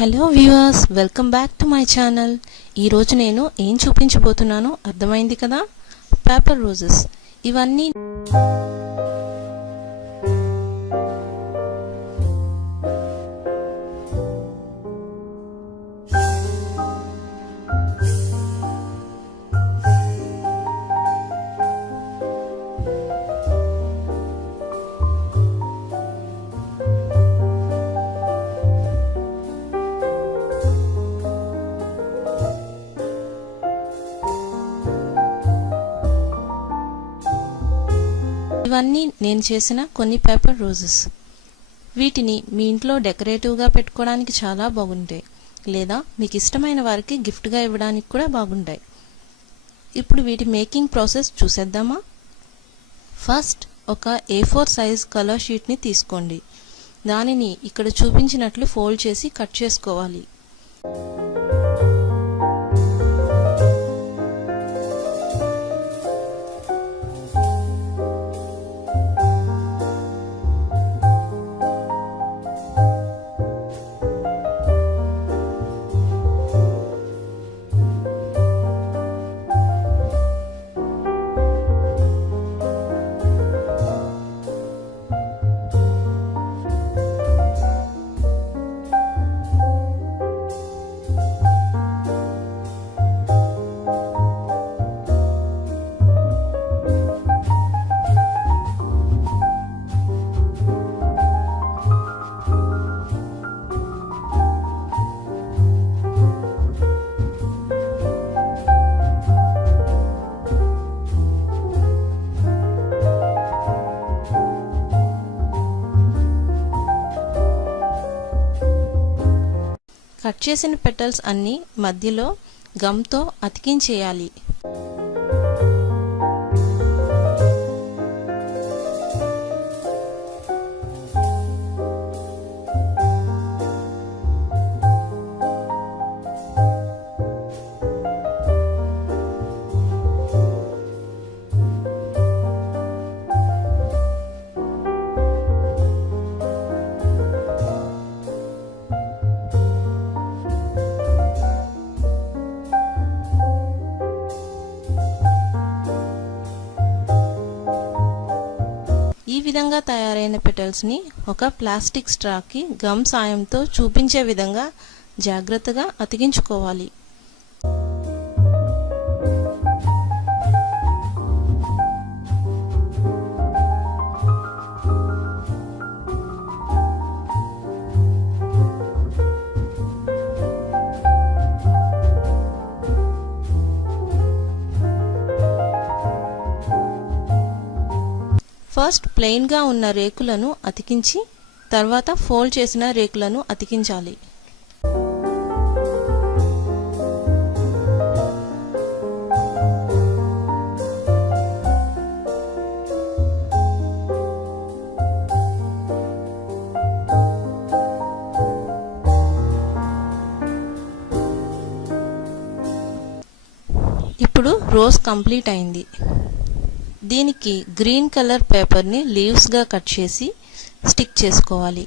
Hello viewers, welcome back to my channel. ఈరోజు నేను ఏం చూపించబోతున్నానో అర్థమైంది కదా. పేపర్ రోజెస్ ఇవన్నీ ఇవన్నీ నేను చేసిన కొన్ని పేపర్ రోజెస్. వీటిని మీ ఇంట్లో డెకరేటివ్గా పెట్టుకోవడానికి చాలా బాగుంటాయి, లేదా మీకు ఇష్టమైన వారికి గిఫ్ట్గా ఇవ్వడానికి కూడా బాగుంటాయి. ఇప్పుడు వీటి మేకింగ్ ప్రాసెస్ చూసేద్దామా. ఫస్ట్ ఒక A4 సైజ్ కలర్ షీట్ని తీసుకోండి. దానిని ఇక్కడ చూపించినట్లు ఫోల్డ్ చేసి కట్ చేసుకోవాలి. కట్ చేసిన పెటల్స్ అన్నీ మధ్యలో గమ్తో అతికించేయాలి. ఈ విధంగా తయారైన పెటల్స్ని ఒక ప్లాస్టిక్ స్ట్రాకి గమ్ సాయంతో చూపించే విధంగా జాగ్రత్తగా అతికించుకోవాలి. ఫస్ట్ ప్లెయిన్గా ఉన్న రేకులను అతికించి తర్వాత ఫోల్డ్ చేసిన రేకులను అతికించాలి. ఇప్పుడు రోజ్ కంప్లీట్ అయింది. దీనికి గ్రీన్ కలర్ పేపర్ని లీవ్స్గా కట్ చేసి స్టిక్ చేసుకోవాలి.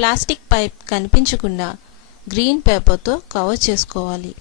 ప్లాస్టిక్ పైప్ కనిపించకుండా గ్రీన్ పేపర్తో కవర్ చేసుకోవాలి.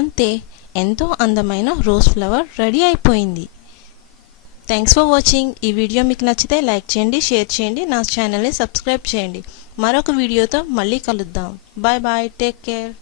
అంతే, ఎంతో అందమైన రోజ్ ఫ్లవర్ రెడీ అయిపోయింది. Thanks for watching. ఈ వీడియో మీకు నచ్చితే లైక్ చేయండి, షేర్ చేయండి, నా ఛానల్ని సబ్స్క్రైబ్ చేయండి. మరొక వీడియోతో మళ్ళీ కలుద్దాం. Bye bye, take care.